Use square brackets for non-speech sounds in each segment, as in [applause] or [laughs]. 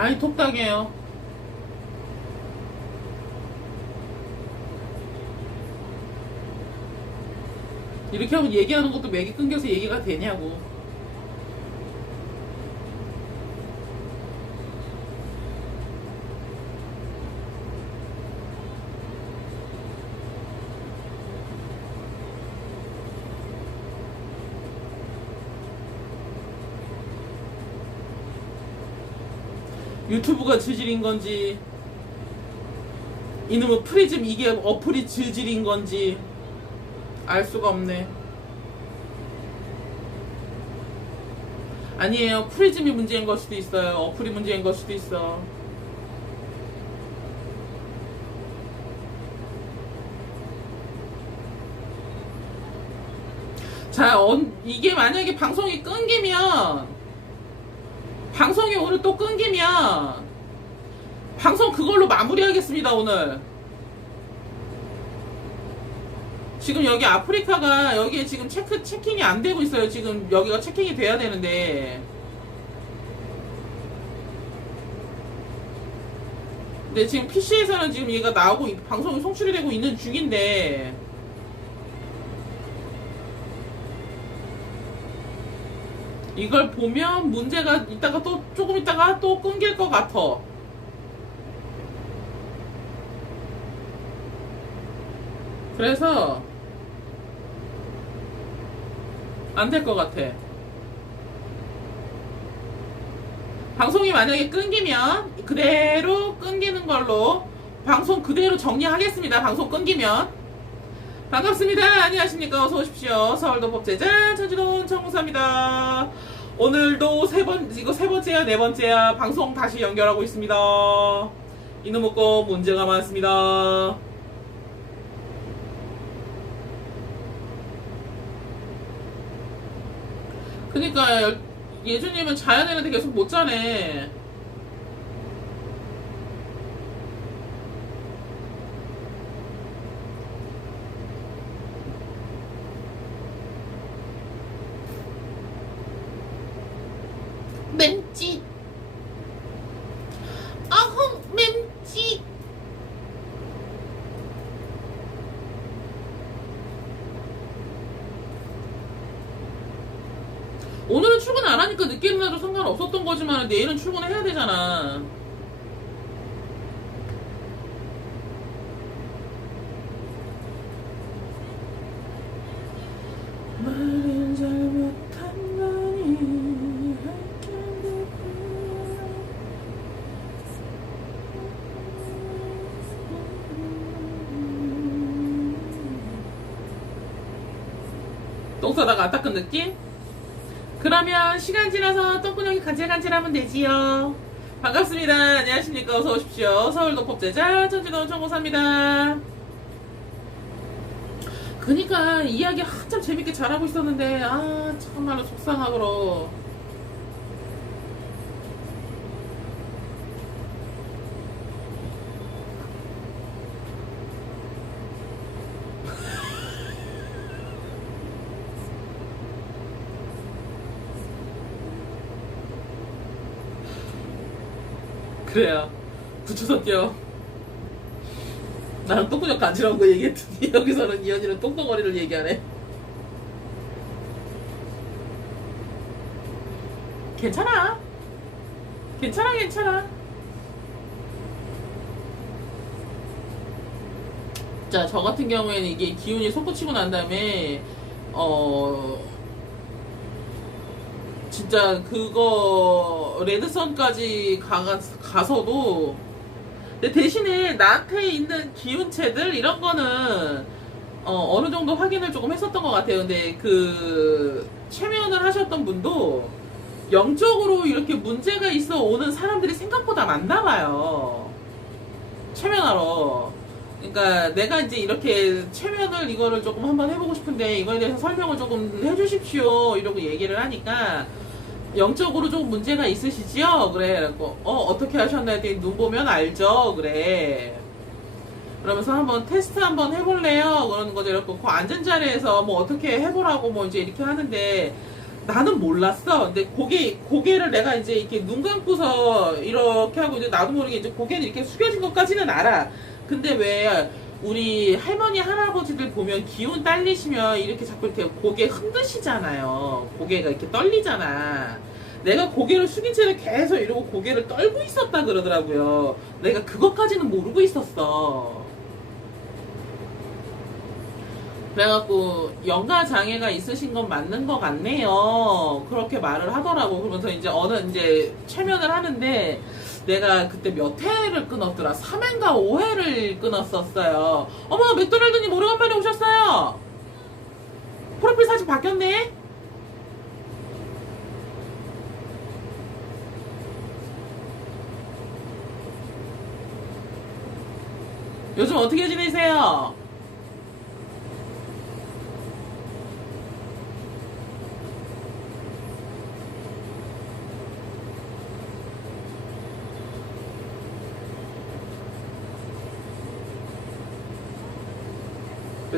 많이 톡당해요. 이렇게 하면 얘기하는 것도 맥이 끊겨서 얘기가 되냐고. 유튜브가 저질인 건지 이놈의 프리즘 이게 어플이 저질인 건지 알 수가 없네. 아니에요. 프리즘이 문제인 걸 수도 있어요. 어플이 문제인 걸 수도 있어. 자, 언- 이게 만약에 방송이 끊기면 방송이 오늘 또 끊기면 방송 그걸로 마무리하겠습니다 오늘. 지금 여기 아프리카가 여기에 지금 체크 체킹이 안 되고 있어요. 지금 여기가 체킹이 돼야 되는데. 근데 지금 PC에서는 지금 얘가 나오고 있- 방송이 송출이 되고 있는 중인데 이걸 보면 문제가 있다가 또 조금 있다가 또 끊길 것 같아. 그래서 안 될 것 같아. 방송이 만약에 끊기면 그대로 끊기는 걸로 방송 그대로 정리하겠습니다. 방송 끊기면 반갑습니다. 안녕하십니까. 어서 오십시오. 서울도 법제자 천지동 청무사입니다. 오늘도 세 번, 이거 세 번째야, 네 번째야. 방송 다시 연결하고 있습니다. 이놈의 거 문제가 많습니다. 그니까, 자야 되는데 계속 못 자네. 맴찌 아흥 맴찌 오늘은 출근 안 하니까 늦게 일어나도 상관없었던 거지만 내일은 출근해야 되잖아 말은 잘 못한 거니 할게 똥 싸다가 안 닦은 느낌? 그러면 시간 지나서 똥구녕이 간질간질하면 되지요. 반갑습니다. 안녕하십니까. 어서 오십시오. 서울도 법제자 천지도 청고사입니다. 그니까 이야기 한참 재밌게 잘하고 있었는데 아 참말로 속상하고로 그래요. 뛰어. 나랑 똥구녕 간지러운 거 얘기했더니 [laughs] 여기서는 이 언니는 똥똥거리를 얘기하네. 괜찮아. 괜찮아, 괜찮아. 자, 저 같은 경우에는 이게 기운이 솟구치고 난 다음에, 어, 진짜 그거, 레드선까지 가, 가서도, 근데 대신에 나한테 있는 기운체들, 이런 거는, 어, 어느 정도 확인을 조금 했었던 것 같아요. 근데 그, 최면을 하셨던 분도, 영적으로 이렇게 문제가 있어 오는 사람들이 생각보다 많나 봐요. 최면하러. 그러니까 내가 이제 이렇게 최면을 이거를 조금 한번 해보고 싶은데 이거에 대해서 설명을 조금 해주십시오 이러고 얘기를 하니까 영적으로 조금 문제가 있으시지요? 그래. 그래갖고 어 어떻게 하셨나 했더니 눈 보면 알죠? 그래. 그러면서 한번 테스트 한번 해볼래요? 그러는 거죠. 이렇게 그 앉은 자리에서 뭐 어떻게 해보라고 뭐 이제 이렇게 하는데 나는 몰랐어. 근데 고개 고개를 내가 이제 이렇게 눈 감고서 이렇게 하고 이제 나도 모르게 이제 고개는 이렇게 숙여진 것까지는 알아. 근데 왜 우리 할머니 할아버지들 보면 기운 딸리시면 이렇게 자꾸 이렇게 고개 흔드시잖아요. 고개가 이렇게 떨리잖아. 내가 고개를 숙인 채로 계속 이러고 고개를 떨고 있었다 그러더라고요. 내가 그것까지는 모르고 있었어. 그래갖고 영가 장애가 있으신 건 맞는 것 같네요. 그렇게 말을 하더라고. 그러면서 이제 어느 이제 최면을 하는데 내가 그때 몇 회를 끊었더라. 3회인가 5회를 끊었었어요. 어머 맥도날드님 오래간만에 오셨어요. 프로필 사진 바뀌었네. 요즘 어떻게 지내세요?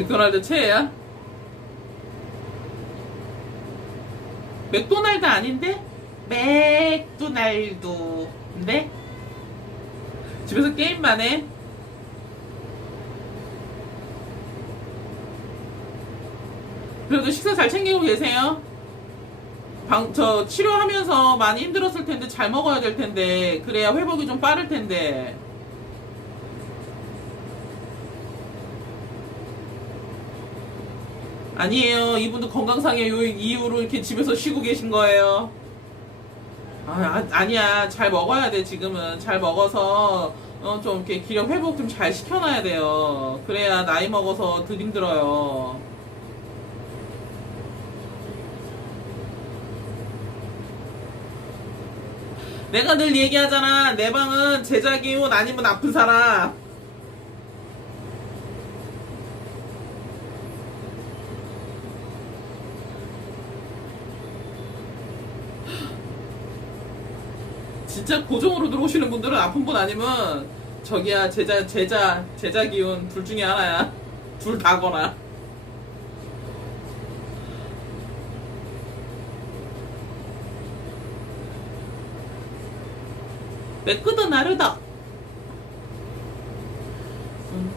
맥도날드 최애야? 맥도날드 아닌데? 맥도날드인데? 집에서 게임만 해? 그래도 식사 잘 챙기고 계세요? 방, 저 치료하면서 많이 힘들었을 텐데 잘 먹어야 될 텐데 그래야 회복이 좀 빠를 텐데 아니에요. 이분도 건강상의 요- 이유로 이렇게 집에서 쉬고 계신 거예요. 아, 아, 니야잘 먹어야 돼, 지금은. 잘 먹어서, 어, 좀 이렇게 기력 회복 좀 잘 시켜놔야 돼요. 그래야 나이 먹어서 덜 힘들어요. 내가 늘 얘기하잖아. 내 방은 기운 아니면 아픈 사람. 진짜 고정으로 들어오시는 분들은 아픈 분 아니면 저기야 제자 제자 제자 기운 둘 중에 하나야. [laughs] 둘 다거나 맥크도 나르다. 음.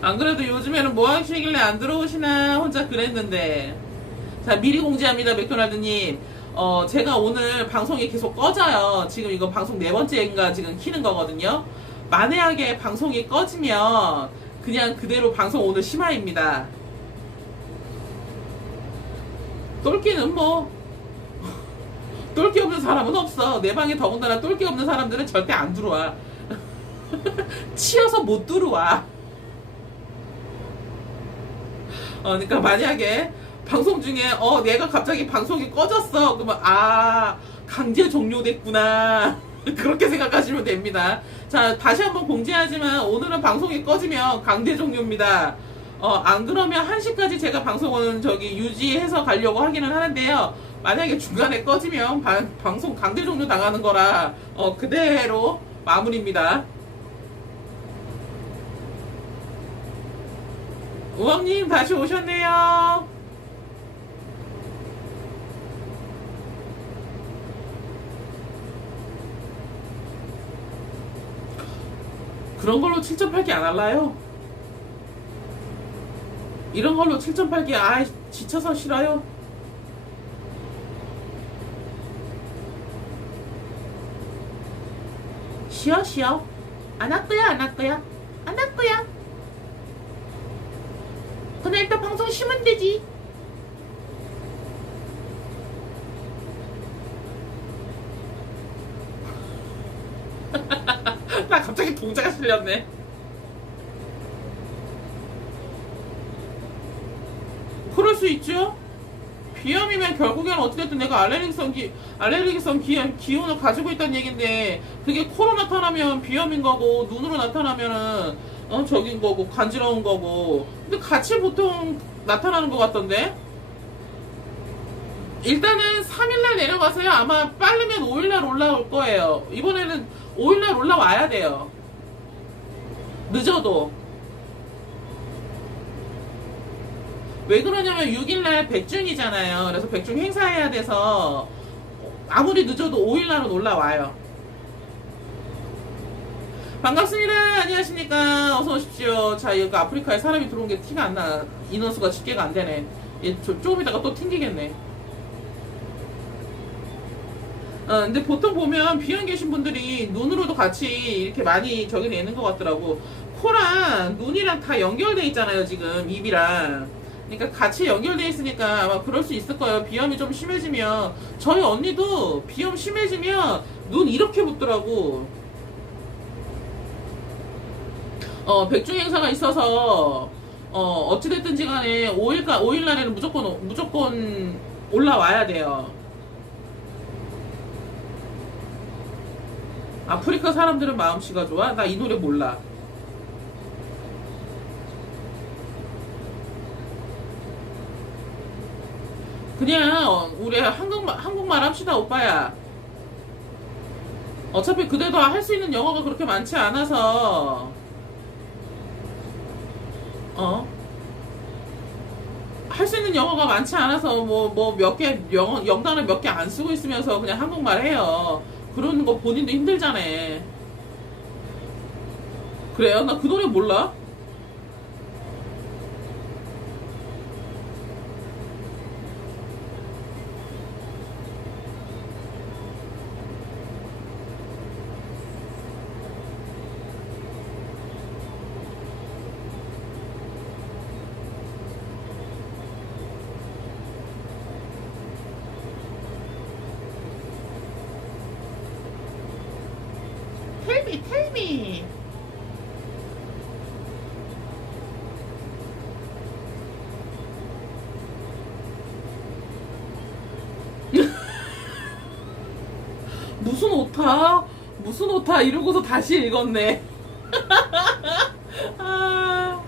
안 그래도 요즘에는 뭐 하시길래 안 들어오시나 혼자 그랬는데. 자 미리 공지합니다 맥도날드님 어 제가 오늘 방송이 계속 꺼져요. 지금 이거 방송 네 번째인가 지금 키는 거거든요. 만약에 방송이 꺼지면 그냥 그대로 방송 오늘 심화입니다. 똘끼는 뭐 [laughs] 똘끼 없는 사람은 없어. 내 방에 더군다나 똘끼 없는 사람들은 절대 안 들어와. [laughs] 치여서 못 들어와. 어, 그러니까 만약에 방송 중에 어 내가 갑자기 방송이 꺼졌어. 그러면 아 강제 종료됐구나. [laughs] 그렇게 생각하시면 됩니다. 자 다시 한번 공지하지만 오늘은 방송이 꺼지면 강제 종료입니다. 어 안 그러면 1시까지 제가 방송은 저기 유지해서 가려고 하기는 하는데요. 만약에 중간에 꺼지면 방, 방송 강제 종료 당하는 거라 어 그대로 마무리입니다. 우왕님 다시 오셨네요. 그런 걸로 7.8기 안 할라요? 이런 걸로 7.8기 아 지쳐서 싫어요. 쉬어 쉬어 안 할 거야 안 할 거야 안 할 거야 그냥 일단 방송 쉬면 되지. 동자가 실렸네. 그럴 수 있죠. 비염이면 결국엔 어찌됐든 내가 알레르기성 기, 알레르기성 기, 기운을 가지고 있다는 얘긴데 그게 코로 나타나면 비염인 거고 눈으로 나타나면은 어 저긴 거고 간지러운 거고. 근데 같이 보통 나타나는 것 같던데? 일단은 3일날 내려가서요. 아마 빠르면 5일날 올라올 거예요. 이번에는 5일날 올라와야 돼요 늦어도 왜 그러냐면 6일날 백중이잖아요. 그래서 백중 행사해야 돼서 아무리 늦어도 5일날은 올라와요. 반갑습니다. 안녕하십니까. 어서 오십시오. 자, 여기 아프리카에 사람이 들어온 게 티가 안 나. 인원수가 집계가 안 되네. 얘 조- 조금 있다가 또 튕기겠네. 어, 근데 보통 보면 비형 계신 분들이 눈으로도 같이 이렇게 많이 저기 내는 것 같더라고. 코랑 눈이랑 다 연결돼 있잖아요, 지금 입이랑. 그러니까 같이 연결돼 있으니까 아마 그럴 수 있을 거예요. 비염이 좀 심해지면 저희 언니도 비염 심해지면 눈 이렇게 붓더라고. 어, 백중 행사가 있어서 어, 어찌됐든지 간에 5일까 5일 날에는 무조건 무조건 올라와야 돼요. 아프리카 사람들은 마음씨가 좋아? 나 이 노래 몰라. 그냥 어, 우리 한국말 한국말 합시다 오빠야. 어차피 그대도 할 수 있는 영어가 그렇게 많지 않아서 어? 할 수 있는 영어가 많지 않아서 뭐 뭐 몇 개 영어 영단어 몇개 안 쓰고 있으면서 그냥 한국말 해요. 그러는 거 본인도 힘들잖아. 그래요? 나 그 노래 몰라? 오타? 이러고서 다시 읽었네. [laughs] 아,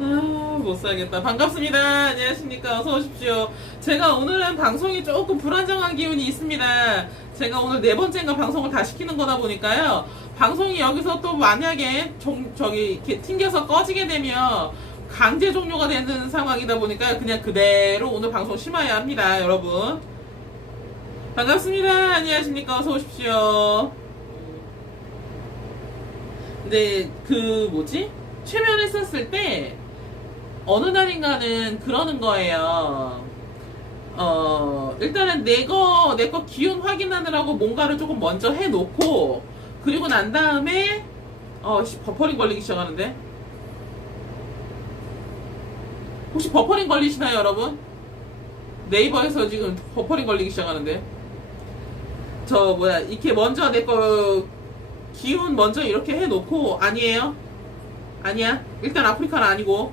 아, 못 살겠다. 반갑습니다. 안녕하십니까. 어서 오십시오. 제가 오늘은 방송이 조금 불안정한 기운이 있습니다. 제가 오늘 네 번째인가 방송을 다 시키는 거다 보니까요. 방송이 여기서 또 만약에 종, 저기 튕겨서 꺼지게 되면 강제 종료가 되는 상황이다 보니까 그냥 그대로 오늘 방송 심어야 합니다. 여러분. 반갑습니다. 안녕하십니까. 어서 오십시오. 근데 그 뭐지? 최면했었을 때 어느 날인가는 그러는 거예요. 어, 일단은 내 거, 내 거 기운 확인하느라고 뭔가를 조금 먼저 해놓고, 그리고 난 다음에, 어, 씨, 버퍼링 걸리기 시작하는데? 혹시 버퍼링 걸리시나요, 여러분? 네이버에서 지금 버퍼링 걸리기 시작하는데? 저, 뭐야, 이렇게 먼저 내 거 기운 먼저 이렇게 해놓고, 아니에요? 아니야? 일단 아프리카는 아니고,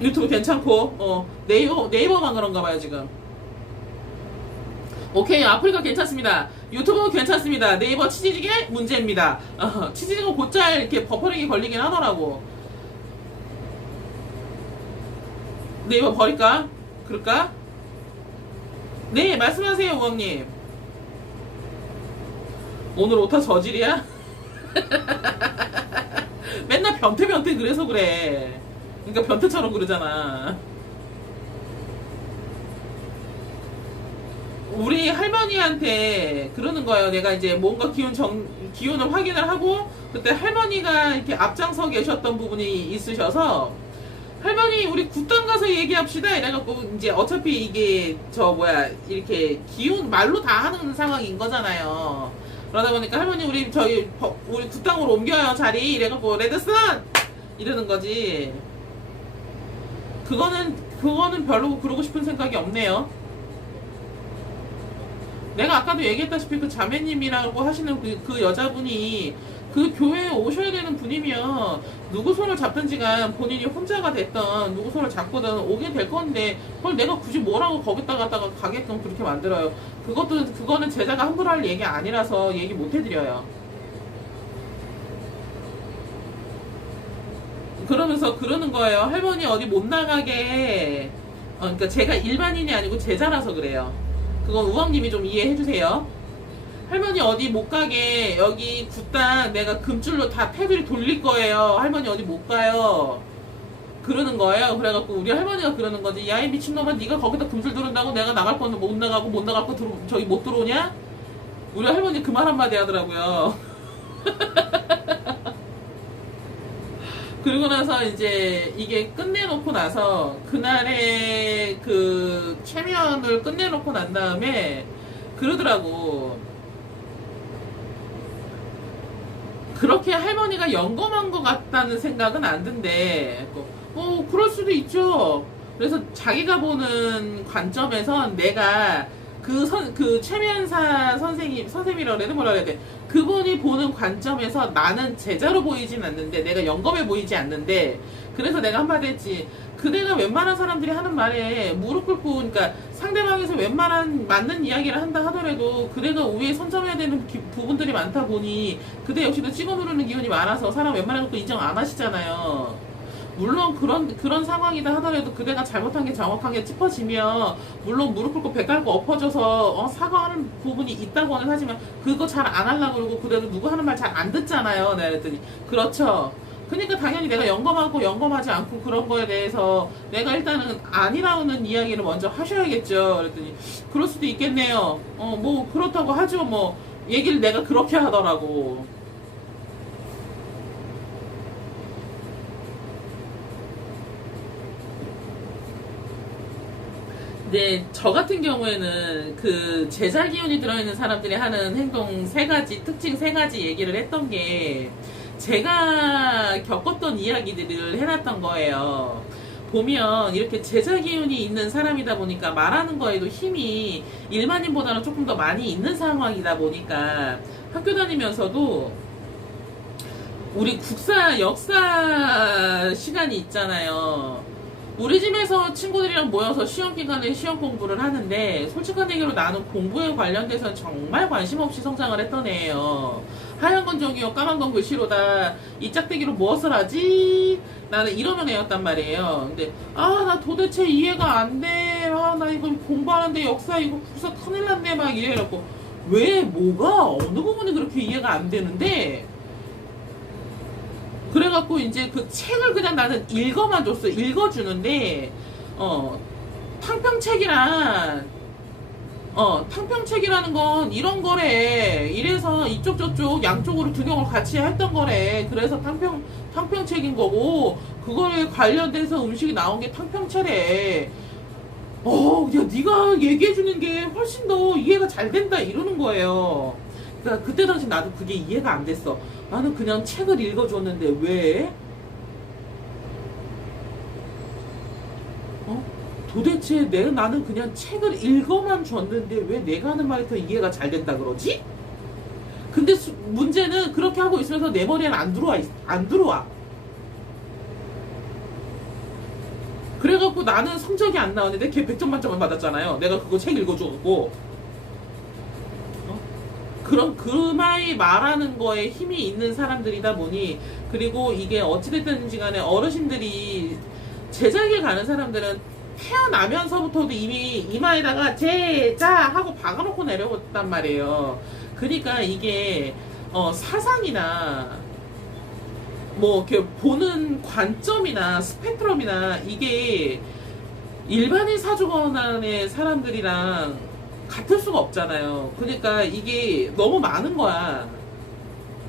유튜브 괜찮고 어. 네이버 네이버만 그런가 봐요 지금. 오케이 아프리카 괜찮습니다. 유튜브 괜찮습니다. 네이버 치즈직에 문제입니다. 어, 치즈직은 곧잘 이렇게 버퍼링이 걸리긴 하더라고. 네이버 버릴까? 그럴까 네 말씀하세요 우왕님 오늘 오타 저질이야 [laughs] 맨날 변태 변태 그래서 그래 그러니까 변태처럼 그러잖아. 우리 할머니한테 그러는 거예요. 내가 이제 뭔가 기운 정, 기운을 확인을 하고, 그때 할머니가 이렇게 앞장서 계셨던 부분이 있으셔서, 할머니, 우리 굿당 가서 얘기합시다. 이래갖고, 이제 어차피 이게, 저 뭐야, 이렇게 기운 말로 다 하는 상황인 거잖아요. 그러다 보니까 할머니, 우리 저희, 버- 우리 굿당으로 옮겨요, 자리. 이래갖고, 레드슨! 이러는 거지. 그거는 그거는 별로 그러고 싶은 생각이 없네요. 내가 아까도 얘기했다시피 그 자매님이라고 하시는 그, 그 여자분이 그 교회에 오셔야 되는 분이면 누구 손을 잡든지가 본인이 혼자가 됐던 누구 손을 잡거든 오게 될 건데 그걸 내가 굳이 뭐라고 거기다 갖다가 가게끔 그렇게 만들어요. 그것도 그거는 제자가 함부로 할 얘기 아니라서 얘기 못 해드려요. 그러면서 그러는 거예요. 할머니 어디 못 나가게. 어, 그러니까 제가 일반인이 아니고 제자라서 그래요. 그건 우왕님이 좀 이해해 주세요. 할머니 어디 못 가게 여기 굿당 내가 금줄로 다 테두리 돌릴 거예요. 할머니 어디 못 가요. 그러는 거예요. 그래갖고 우리 할머니가 그러는 거지. 야 이 미친놈아 네가 거기다 금줄 두른다고 내가 나갈 거는 못 나가고 못 나갈 거 들어 저기 못 들어오냐? 우리 할머니 그 말 한마디 하더라고요. [laughs] 그리고 나서 이제 이게 끝내놓고 나서 그날의 그 체면을 끝내놓고 난 다음에 그러더라고. 그렇게 할머니가 영검한 것 같다는 생각은 안 든대. 어, 그럴 수도 있죠. 그래서 자기가 보는 관점에선 내가 그 선, 그 최면사 선생님, 선생님이라고 돼? 뭐라 그래야 돼? 그분이 보는 관점에서 나는 제자로 보이진 않는데, 내가 영검해 보이지 않는데, 그래서 내가 한마디 했지. 그대가 웬만한 사람들이 하는 말에 무릎 꿇고, 그러니까 상대방에서 웬만한 맞는 이야기를 한다 하더라도 그대가 우위에 선점해야 되는 기- 부분들이 많다 보니 그대 역시도 찍어 누르는 기운이 많아서 사람 웬만한 것도 인정 안 하시잖아요. 물론 그런 그런 상황이다 하더라도 그대가 잘못한 게 정확하게 짚어지면 물론 무릎 꿇고 배 깔고 엎어져서 어, 사과하는 부분이 있다고는 하지만 그거 잘 안 하려고 그러고 그대도 누구 하는 말 잘 안 듣잖아요. 내가 그랬더니 그렇죠. 그러니까 당연히 내가 영검하고 영검하지 않고 그런 거에 대해서 내가 일단은 아니라는 이야기를 먼저 하셔야겠죠. 그랬더니 그럴 수도 있겠네요. 어 뭐 그렇다고 하죠. 뭐 얘기를 내가 그렇게 하더라고. 네, 저 같은 경우에는 그 제자 기운이 들어있는 사람들이 하는 행동 세 가지, 특징 세 가지 얘기를 했던 게 제가 겪었던 이야기들을 해놨던 거예요. 보면 이렇게 제자 기운이 있는 사람이다 보니까 말하는 거에도 힘이 일반인보다는 조금 더 많이 있는 상황이다 보니까 학교 다니면서도 우리 국사 역사 시간이 있잖아요. 우리 집에서 친구들이랑 모여서 시험 기간에 시험 공부를 하는데 솔직한 얘기로 나는 공부에 관련돼서는 정말 관심 없이 성장을 했던 애예요. 하얀 건 종이요, 까만 건 글씨로다. 이 짝대기로 무엇을 하지? 나는 이러는 애였단 말이에요. 근데 아 나 도대체 이해가 안 돼. 아 나 이거 공부하는데 역사 이거 국사 큰일 났네 막 이래갖고 왜 뭐가 어느 부분이 그렇게 이해가 안 되는데 그래갖고 이제 그 책을 그냥 나는 읽어만 줬어. 읽어주는데, 어, 탕평책이란, 어, 탕평책이라는 건 이런 거래. 이래서 이쪽 저쪽 양쪽으로 두 경을 같이 했던 거래. 그래서 탕평, 탕평책인 거고, 그거에 관련돼서 음식이 나온 게 탕평채래. 어, 야, 네가 얘기해 주는 게 훨씬 더 이해가 잘 된다. 이러는 거예요. 그러니까 그때 당시 나도 그게 이해가 안 됐어. 나는 그냥 책을 읽어줬는데 왜? 도대체 내 나는 그냥 책을 읽어만 줬는데 왜 내가 하는 말이 더 이해가 잘 된다 그러지? 근데 수- 문제는 그렇게 하고 있으면서 내 머리에는 안 들어와 있- 안 들어와. 그래갖고 나는 성적이 안 나오는데 걔 100점 만점을 받았잖아요. 내가 그거 책 읽어줘갖고. 그런 그마이 말하는 거에 힘이 있는 사람들이다 보니 그리고 이게 어찌됐든지 간에 어르신들이 제자기에 가는 사람들은 태어나면서부터도 이미 이마에다가 제자 하고 박아놓고 내려왔단 말이에요. 그러니까 이게 어, 사상이나 뭐 이렇게 보는 관점이나 스펙트럼이나 이게 일반인 사주권의 사람들이랑 같을 수가 없잖아요. 그러니까 이게 너무 많은 거야.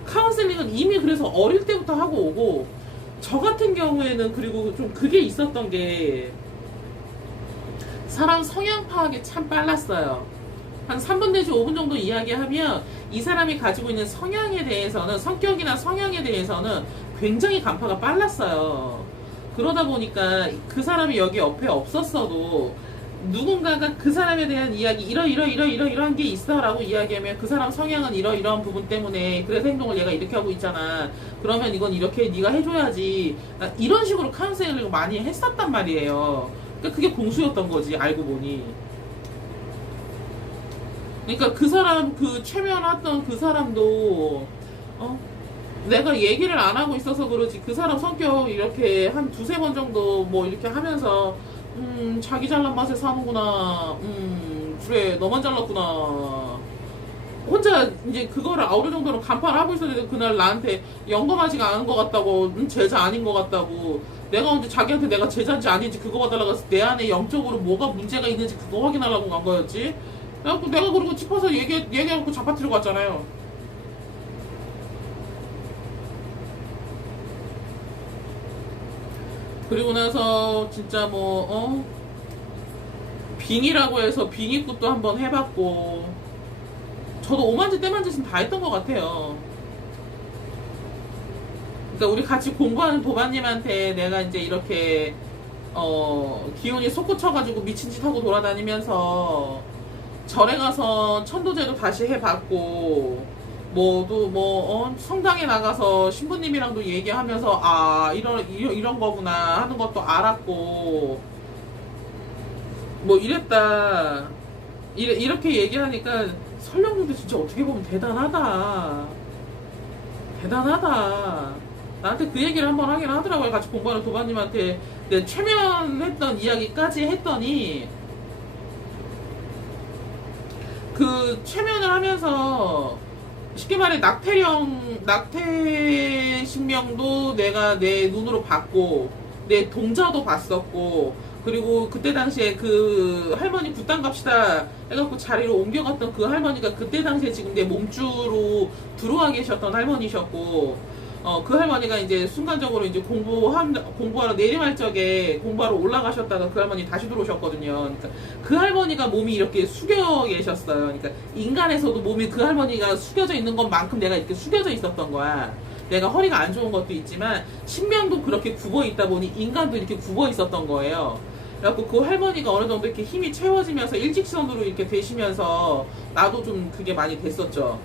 카운셀링은 이미 그래서 어릴 때부터 하고 오고 저 같은 경우에는 그리고 좀 그게 있었던 게 사람 성향 파악이 참 빨랐어요. 한 3분 내지 5분 정도 이야기하면 이 사람이 가지고 있는 성향에 대해서는 성격이나 성향에 대해서는 굉장히 간파가 빨랐어요. 그러다 보니까 그 사람이 여기 옆에 없었어도 누군가가 그 사람에 대한 이야기 이러 이러 이러 이러 이러한 게 있어라고 이야기하면 그 사람 성향은 이러 이러한 부분 때문에 그래서 행동을 얘가 이렇게 하고 있잖아. 그러면 이건 이렇게 네가 해줘야지. 나 이런 식으로 카운셀링을 많이 했었단 말이에요. 그러니까 그게 공수였던 거지 알고 보니. 그러니까 그 사람 그 최면했던 그 사람도 어? 내가 얘기를 안 하고 있어서 그러지 그 사람 성격 이렇게 한 두세 번 정도 뭐 이렇게 하면서 음 자기 잘난 맛에 사는구나. 음 그래 너만 잘났구나. 혼자 이제 그거를 어느 정도로 간파를 하고 있었는데 그날 나한테 영검하지가 않은 것 같다고 음, 제자 아닌 것 같다고 내가 언제 자기한테 내가 제자인지 아닌지 그거 봐달라고 해서 내 안에 영적으로 뭐가 문제가 있는지 그거 확인하려고 간 거였지 그래갖고 내가 그러고 짚어서 얘기, 얘기해갖고 잡아뜨리고 왔잖아요 그리고 나서 진짜 뭐 어? 빙이라고 해서 빙이굿도 한번 해봤고 저도 오만지 때만짓은 다 했던 것 같아요. 그러니까 우리 같이 공부하는 도반님한테 내가 이제 이렇게 어 기운이 솟구쳐가지고 미친 짓 하고 돌아다니면서 절에 가서 천도제도 다시 해봤고 뭐도 뭐 어, 성당에 나가서 신부님이랑도 얘기하면서 아 이런 이런, 거구나 하는 것도 알았고 뭐 이랬다. 이래, 이렇게 얘기하니까 설령님도 진짜 어떻게 보면 대단하다. 대단하다 나한테 그 얘기를 한번 하긴 하더라고요. 같이 공부하는 도반님한테. 내 최면했던 이야기까지 했더니 그 최면을 하면서 쉽게 말해 낙태령 낙태 신명도 내가 내 눈으로 봤고 내 동자도 봤었고 그리고 그때 당시에 그 할머니 굿당 갑시다 해갖고 자리로 옮겨갔던 그 할머니가 그때 당시에 지금 내 몸주로 들어와 계셨던 할머니셨고 어, 그 할머니가 이제 순간적으로 이제 공부한, 공부하러 내리막 적에 공부하러 올라가셨다가 그 할머니 다시 들어오셨거든요. 그러니까 그 할머니가 몸이 이렇게 숙여 계셨어요. 그러니까 인간에서도 몸이 그 할머니가 숙여져 있는 것만큼 내가 이렇게 숙여져 있었던 거야. 내가 허리가 안 좋은 것도 있지만 신명도 그렇게 굽어 있다 보니 인간도 이렇게 굽어 있었던 거예요. 그래갖고 그 할머니가 어느 정도 이렇게 힘이 채워지면서 일직선으로 이렇게 되시면서 나도 좀 그게 많이 됐었죠.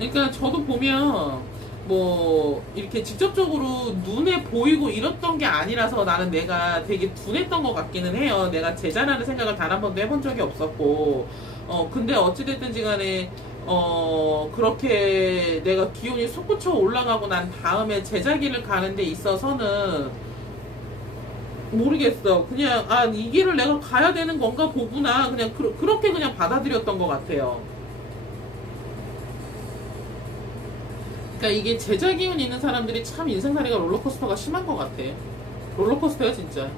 그러니까 저도 보면 뭐 이렇게 직접적으로 눈에 보이고 이랬던 게 아니라서 나는 내가 되게 둔했던 것 같기는 해요. 내가 제자라는 생각을 단 한 번도 해본 적이 없었고 어 근데 어찌됐든지 간에 어 그렇게 내가 기운이 솟구쳐 올라가고 난 다음에 제자기를 가는 데 있어서는 모르겠어. 그냥 아 이 길을 내가 가야 되는 건가 보구나. 그냥 그, 그렇게 그냥 받아들였던 것 같아요. 그러니까 이게 제자 기운 있는 사람들이 참 인생살이가 롤러코스터가 심한 것 같아. 롤러코스터야 진짜.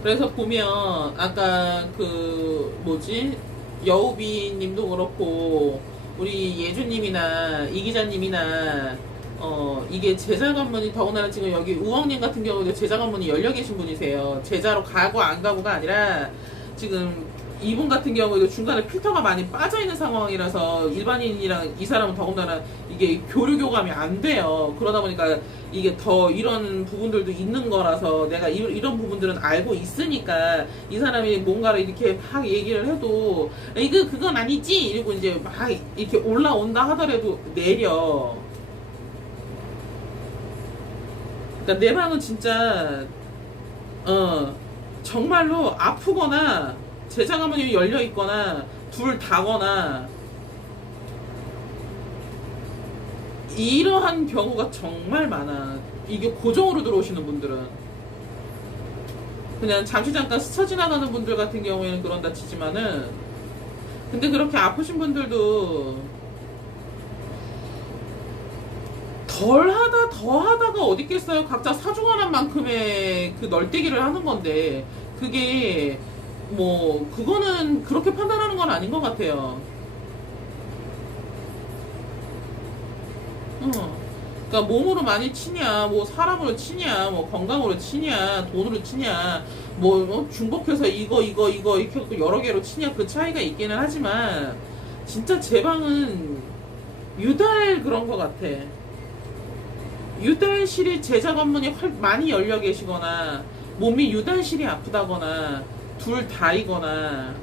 그래서 보면 아까 그 뭐지 여우비님도 그렇고 우리 예주님이나 이 기자님이나 어 이게 제자 관문이 더군다나 지금 여기 우엉님 같은 경우도 제자 관문이 열려 계신 분이세요. 제자로 가고 안 가고가 아니라 지금 이분 같은 경우에도 중간에 필터가 많이 빠져 있는 상황이라서 일반인이랑 이 사람은 더군다나 이게 교류 교감이 안 돼요. 그러다 보니까 이게 더 이런 부분들도 있는 거라서 내가 이, 이런 부분들은 알고 있으니까 이 사람이 뭔가를 이렇게 막 얘기를 해도 이거 그건 아니지 이러고 이제 막 이렇게 올라온다 하더라도 내려. 그러니까 내 방은 진짜 어 정말로 아프거나 제자 가 문이 열려 있거나 둘 다거나 이러한 경우가 정말 많아. 이게 고정으로 들어오시는 분들은. 그냥 잠시 잠깐 스쳐 지나가는 분들 같은 경우에는 그런 다 치지만은. 근데 그렇게 아프신 분들도 덜 하다 더 하다가 어디 있겠어요? 각자 사중하는 만큼의 그 널뛰기를 하는 건데. 그게 뭐 그거는 그렇게 판단하는 건 아닌 것 같아요. 어. 그러니까 몸으로 많이 치냐, 뭐 사람으로 치냐, 뭐 건강으로 치냐, 돈으로 치냐, 뭐 어, 중복해서 이거 이거 이거 이렇게 여러 개로 치냐 그 차이가 있기는 하지만 진짜 제 방은 유달 그런 것 같아. 유달실이 관문이 활- 많이 열려 계시거나 몸이 유달실이 아프다거나 둘 다이거나.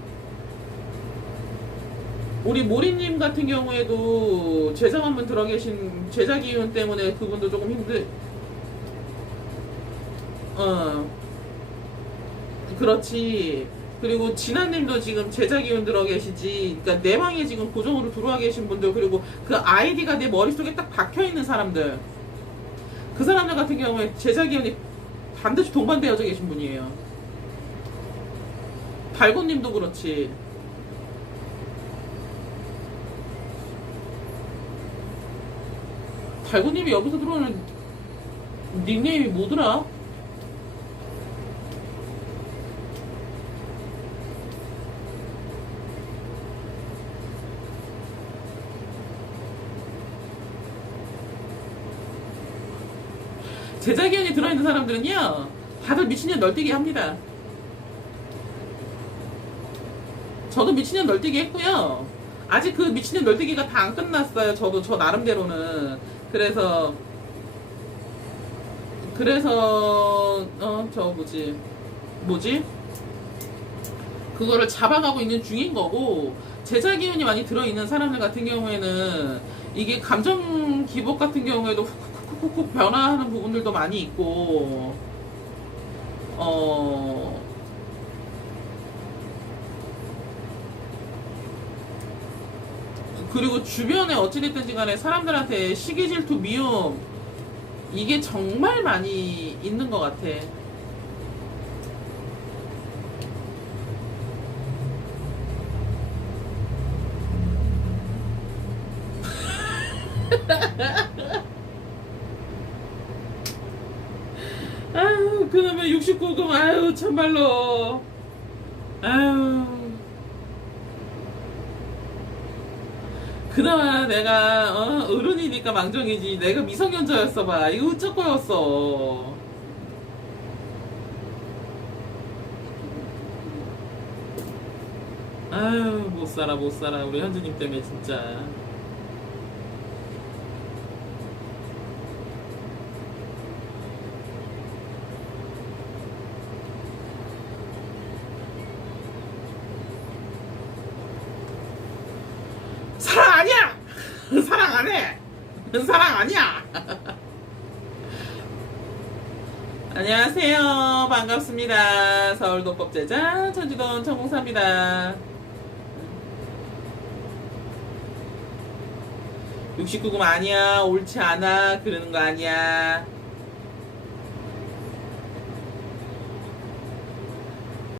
우리 모리님 같은 경우에도 제자 관문 들어 계신 제자 기운 때문에 그분도 조금 힘들 어 그렇지. 그리고 진아님도 지금 제자 기운 들어 계시지. 그러니까 내 방에 지금 고정으로 들어와 계신 분들 그리고 그 아이디가 내 머릿속에 딱 박혀 있는 사람들. 그 사람들 같은 경우에 제자 기운이 반드시 동반되어져 계신 분이에요 달고님도 그렇지. 달고님이 여기서 들어오는 닉네임이 뭐더라? 제자기운이 들어있는 사람들은요, 다들 미친년 널뛰기 합니다. 저도 미친년 널뛰기 했고요. 아직 그 미친년 널뛰기가 다 안 끝났어요. 저도 저 나름대로는. 그래서, 그래서, 어, 저 뭐지, 뭐지? 그거를 잡아가고 있는 중인 거고, 제자 기운이 많이 들어있는 사람들 같은 경우에는, 이게 감정 기복 같은 경우에도 훅훅훅훅 변화하는 부분들도 많이 있고, 어, 그리고 주변에 어찌됐든지 간에 사람들한테 시기 질투 미움 이게 정말 많이 있는 것 같아. [laughs] 아유 그놈의 69금 아유 참말로 아유 그나마 내가 어, 어른이니까 망정이지. 내가 미성년자였어 봐. 이거 어쩌고였어. 아유 못살아 못살아. 우리 현주님 때문에 진짜 사랑 아니야 사랑 안해 사랑 아니야 안녕하세요 반갑습니다. 서울도법제자 천주동 천공사입니다. 69금 아니야. 옳지 않아. 그러는 거 아니야